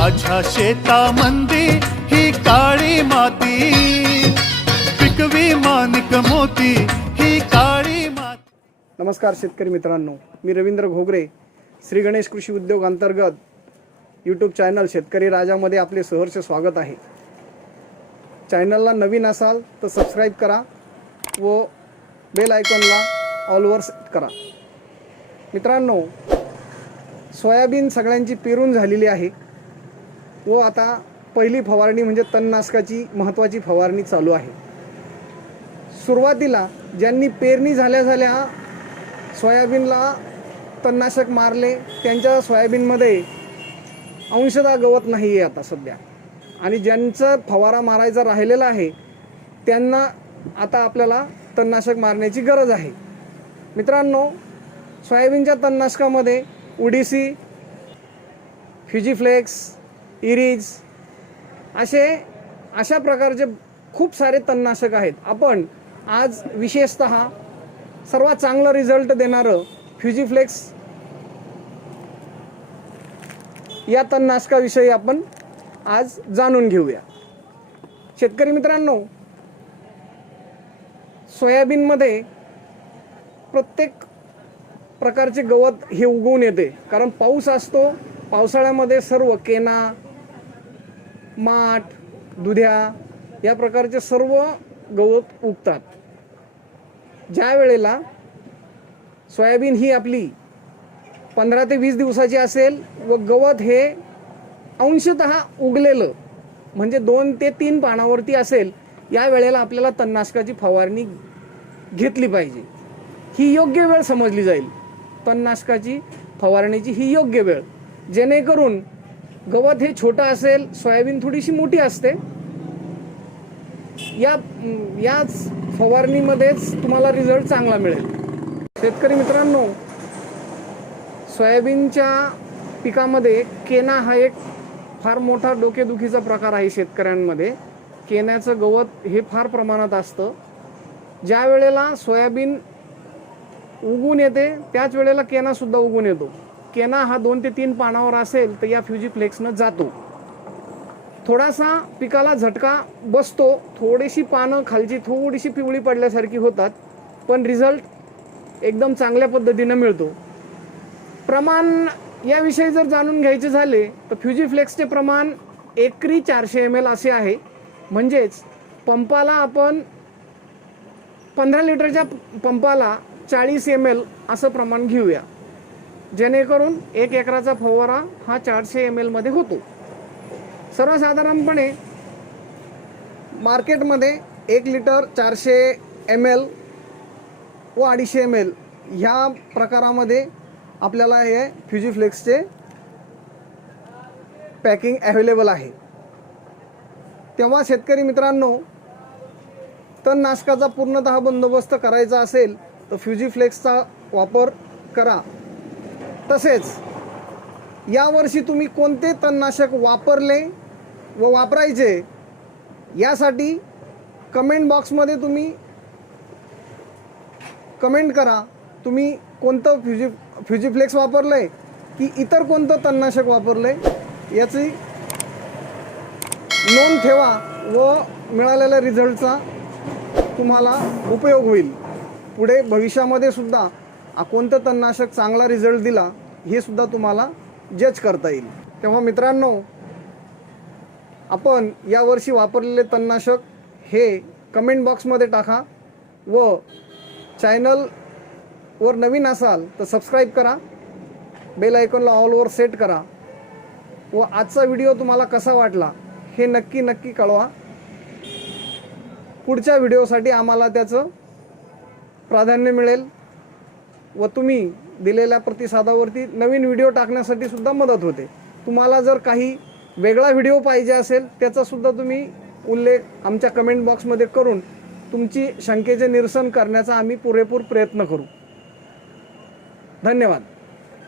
माझ्या शेतामंदी ही काळी माती. पिकवी मानिक मोती ही काळी माती. नमस्कार शेतकरी मित्रांनो मी रवींद्र घोगरे श्री गणेश कृषी उद्योग अंतर्गत यूट्यूब चॅनल शेतकरी राजामध्ये आपले सहर्ष स्वागत आहे. चॅनलला नवीन असाल तर सबस्क्राईब करा व बेल आयकॉनला ऑलवर सेट करा. मित्रांनो सोयाबीन सगळ्यांची पेरून झालेली आहे. व आता पहिली फवारणी म्हणजे तणनाशकाची महत्त्वाची फवारणी चालू आहे. सुरुवातीला ज्यांनी पेरणी झाल्या झाल्या सोयाबीनला तणनाशक मारले त्यांच्या सोयाबीनमध्ये अंशदा गवत नाही आहे आता सध्या. आणि ज्यांचं फवारा मारायचा राहिलेला आहे त्यांना आता आपल्याला तणनाशक मारण्याची गरज आहे. मित्रांनो सोयाबीनच्या तणनाशकामध्ये उडीसी फ्युजीफ्लेक्स इरीज असे अशा प्रकारचे खूप सारे तणनाशक आहेत. आपण आज विशेषत सर्वात चांगलं रिझल्ट देणारं फ्युजीफ्लेक्स या तणनाशकाविषयी आपण आज जाणून घेऊया. शेतकरी मित्रांनो सोयाबीनमध्ये प्रत्येक प्रकारचे गवत हे उगवून येते. कारण पाऊस असतो पावसाळ्यामध्ये सर्व केना माठ दुध्या या प्रकारचे सर्व गवत उगतात. ज्या वेळेला सोयाबीन ही आपली पंधरा ते वीस दिवसाची असेल व गवत हे अंशत उगलेलं म्हणजे दोन ते तीन पानावरती असेल या वेळेला आपल्याला तणनाशकाची फवारणी घेतली पाहिजे. ही योग्य वेळ समजली जाईल. तणनाशकाची फवारणीची ही योग्य वेळ. जेणेकरून गवत हे छोटं असेल सोयाबीन थोडीशी मोठी असते. या याच फवारणीमध्येच तुम्हाला रिझल्ट चांगला मिळेल. शेतकरी मित्रांनो सोयाबीनच्या पिकामध्ये केना हा एक फार मोठा डोकेदुखीचा प्रकार आहे शेतकऱ्यांमध्ये. केन्याचं गवत हे फार प्रमाणात असतं. ज्या वेळेला सोयाबीन उगून येते त्याच वेळेला केनासुद्धा उगून येतो. केना हा दोन ते तीन पानावर असेल तर या फ्युजीफ्लेक्सनं जातो. थोडासा पिकाला झटका बसतो. थोडीशी पानं खालची थोडीशी पिवळी पडल्यासारखी होतात पण रिझल्ट एकदम चांगल्या पद्धतीनं मिळतो. प्रमाण याविषयी जर जाणून घ्यायचे झाले तर फ्युजीफ्लेक्सचे प्रमाण एकरी चारशे एम एल असे आहे. म्हणजेच पंपाला आपण पंधरा लिटरच्या पंपाला चाळीस एम एल असं प्रमाण घेऊया. जेणेकरून एक एकराचा फवारा हा चारशे एम एलमध्ये होतो. सर्वसाधारणपणे मार्केटमध्ये एक लिटर चारशे एम एल व अडीचशे एम एल ह्या प्रकारामध्ये आपल्याला हे फ्युजीफ्लेक्सचे पॅकिंग ॲवेलेबल आहे. तेव्हा शेतकरी मित्रांनो तणनाशकाचा पूर्णतः बंदोबस्त करायचा असेल तर फ्युजीफ्लेक्सचा वापर करा. तसेच यावर्षी तुम्ही कोणते तणनाशक वापरले व वापरायचे यासाठी कमेंट बॉक्समध्ये तुम्ही कमेंट करा. तुम्ही कोणतं फ्युजी फ्युजीफ्लेक्स वापरलं आहे की इतर कोणतं तणनाशक वापरलं आहे याची नोंद ठेवा व मिळालेल्या रिझल्टचा तुम्हाला उपयोग होईल. पुढे भविष्यामध्ये सुद्धा कोणतं तणनाशक चांगला रिझल्ट दिला हे सुद्धा तुम्हाला जज करता येईल. तेव्हा मित्रांनो आपण यावर्षी वापरलेले तणनाशक हे कमेंट बॉक्समध्ये टाका व चॅनलवर नवीन असाल तर सबस्क्राईब करा बेल आयकॉनला ऑलवर सेट करा व आजचा व्हिडिओ तुम्हाला कसा वाटला हे नक्की नक्की कळवा. पुढच्या व्हिडिओसाठी आम्हाला त्याचं प्राधान्य मिळेल. व तुम्ही दिलेल्या प्रतिसादावरती नवीन व्हिडिओ टाकण्यासाठी सुद्धा मदत होते. तुम्हाला जर काही वेगळा व्हिडिओ पाहिजे असेल त्याचासुद्धा तुम्ही उल्लेख आमच्या कमेंट बॉक्समध्ये करून तुमची शंकेचे निरसन करण्याचा आम्ही पुरेपूर प्रयत्न करू. धन्यवाद.